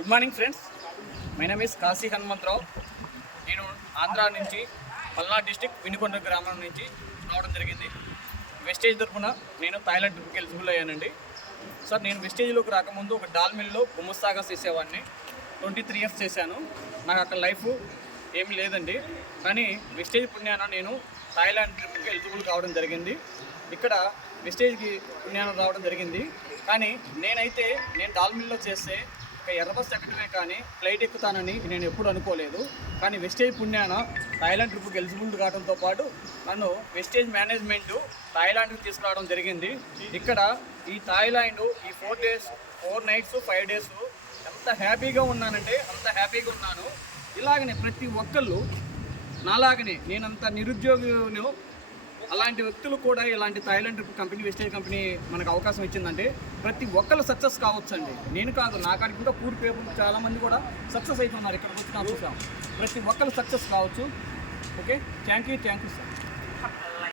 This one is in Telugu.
Good morning friends, my name is Kashi Hanumantharao. నేను ఆంధ్ర నుంచి పల్నాడు డిస్టిక్ వినుకొండ గ్రామం నుంచి రావడం జరిగింది. వెస్టేజ్ తరఫున నేను థాయిలాండ్ ట్రిప్కి ఎలిజిబుల్ అయ్యానండి. సార్, నేను వెస్టేజ్లోకి రాకముందు ఒక డాల్ మిల్లో గుమ్మస్తాగా చేసేవాడిని. 23 years చేశాను. నాకు అక్కడ లైఫ్ ఏమి లేదండి. కానీ వెస్టేజ్ పుణ్యాన నేను థాయిలాండ్ ట్రిప్కి ఎలిజిబుల్ కావడం జరిగింది. ఇక్కడ వెస్టేజ్కి పుణ్యాన రావడం జరిగింది. కానీ నేను డాల్ మిల్లో చేస్తే ఒక ఎర్ర బస్ ఎక్కడమే కానీ ఫ్లైట్ ఎక్కుతానని నేను ఎప్పుడు అనుకోలేదు. కానీ వెస్టేజ్ పుణ్యాన థాయిలాండ్ ట్రిప్కి ఎలిజిబుల్ కావడంతో పాటు నన్ను వెస్టేజ్ మేనేజ్మెంట్ థాయిలాండ్కి తీసుకురావడం జరిగింది. ఇక్కడ ఈ థాయిలాండ్ ఈ 4 days 4 nights 5 days ఎంత హ్యాపీగా ఉన్నానంటే అంత హ్యాపీగా ఉన్నాను. ఇలాగనే ప్రతి ఒక్కళ్ళు నాలాగనే నేనంత నిరుద్యోగులు, అలాంటి వ్యక్తులు కూడా ఇలాంటి Thailand trip company wastage company మనకు అవకాశం ఇచ్చిందంటే ప్రతి ఒక్కళ్ళు సక్సెస్ కావచ్చు అండి. నేను కాదు, నాకాడికి ఇంకా పూర్ పేపర్ చాలామంది కూడా సక్సెస్ అవుతున్నారు. ఇక్కడికి వచ్చిన చూసాం. ప్రతి ఒక్కళ్ళు సక్సెస్ కావచ్చు. Okay, thank you sir.